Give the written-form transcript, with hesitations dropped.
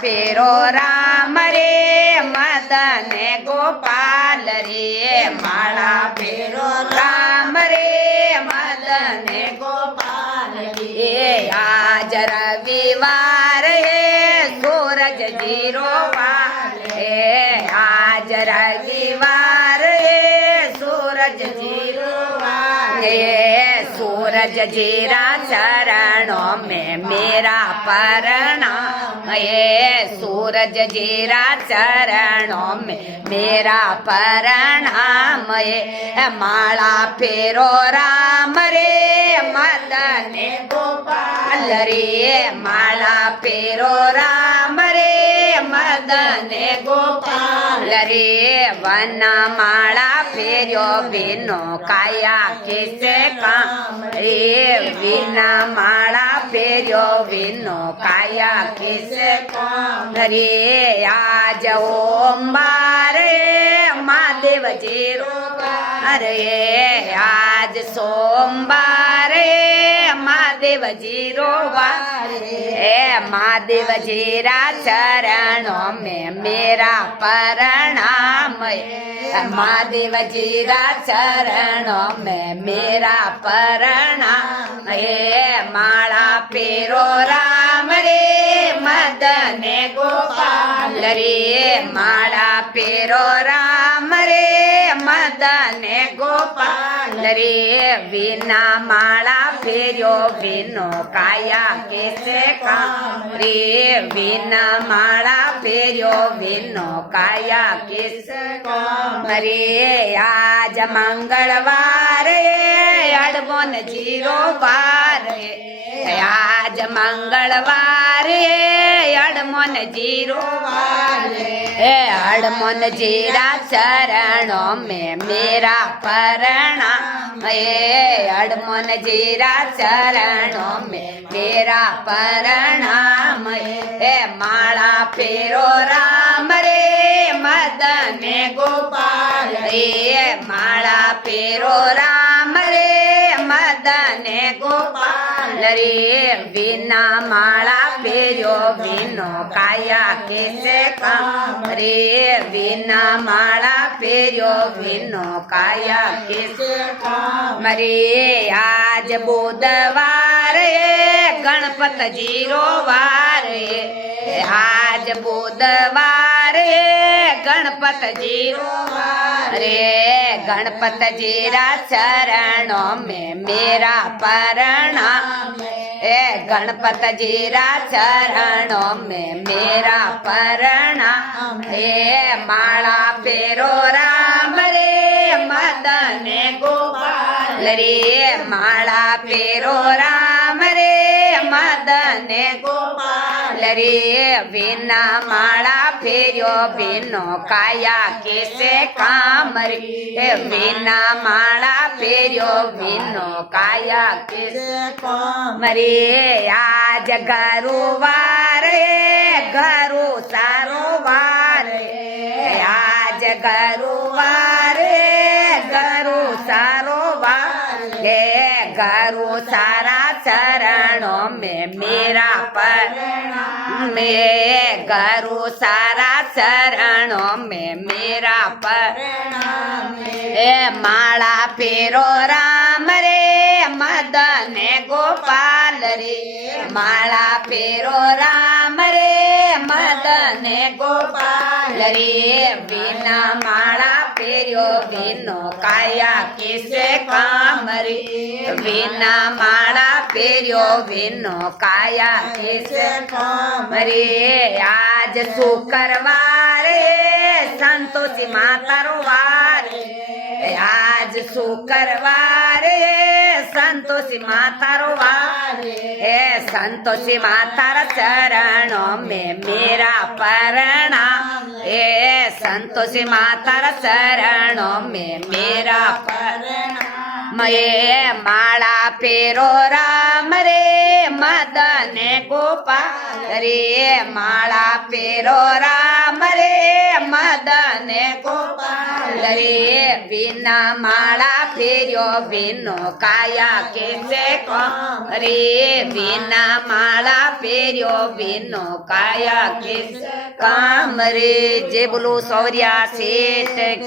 फेरो राम रे मदन गोपाल रे माला फेरो राम रे मदन गोपाल रे आज रविवार है सूरज जीरो वार है आज रविवार है सूरज जीरो वार है सूरज जीरा चरणों में मेरा प्रणाम है सूरज जीरा चरणों में मेरा प्रणाम है माला फेरो राम रे मदन गोपाल रे माला फेरो राम रे मदन गोपाल रे वन माला फेरो बिनो काया किसे काम रे बिना माला फेरो बिनो काया किसे काम रे आज ओमवार महादेव जीरो अरे आज सोमवार महादेव जीरो वार महादेव जीरा चरणों में मेरा प्रणाम महादेव जीरा चरणों में मेरा प्रणाम माला फेरो राम रे मदन गोपाल रे माला फेरो राम रे मदन गोपाल रे बिना माला फेरो बिनो काया कैसे काम रे बिना माला फेरो बिनो काया कैसे काम रे आज मंगलवार अड़बोन जीरो वार आज मंगलवार अड़मन जीरो वार अड़मन जीरा चरणों में मेरा प्रणाम अड़मन जीरा चरणों में मेरा प्रणाम माला फेरो राम रे मदन गोपाल रे माला फेरो राम रे मदन गोपाल रे बिना माला फेरो बिनो काया कैसे काम रे बिना माला फेरो बिनो काया कैसे काम रे आज बुधवार गणपत जीरो वार आज बुधवार गणपत जीरो वार गणपत जीरा चरणों में मेरा प्रणाम गणपत जीरा चरणों में मेरा प्रणाम माला फेरो राम रे मदन गोपाल रे माला फेरो राम रे मदन गोपाल रे बिना माला फेरो बिनो काया कैसे काम रे बिना माला फेरो बिनो काया कैसे काम रे आज गुरुवार घरू सारो वार आज गुरुवार घरू सारो वार घरू सारा चरणों में मेरा प्रणाम घरू सारा चरणों में मेरा प्रणाम माला फेरो राम रे मदन गोपाल रे माला फेरो राम रे मदन गोपाल रे बिना माला फेरो बिनो काया कैसे काम रे बिना माला फेरो बिनो काया कैसे काम रे आज शुक्रवार संतोषी मातारो वार आज शुक्रवार संतोषी मातारो वार संतोषी मातार चरणों में मेरा प्रणाम संतोषी मातार चरणों में मेरा प्रणाम माला फेरो राम रे मदन गोपाल रे माला फेरो राम रे मदन गोपाल ગોપાલ રે વિના માળા ફેર્યો વિનો કાયા કે છે કામ રે વિના માળા ફેર્યો વિનો કાયા કે છે કામ રે. જે બોલો સૌર્યા શેઠ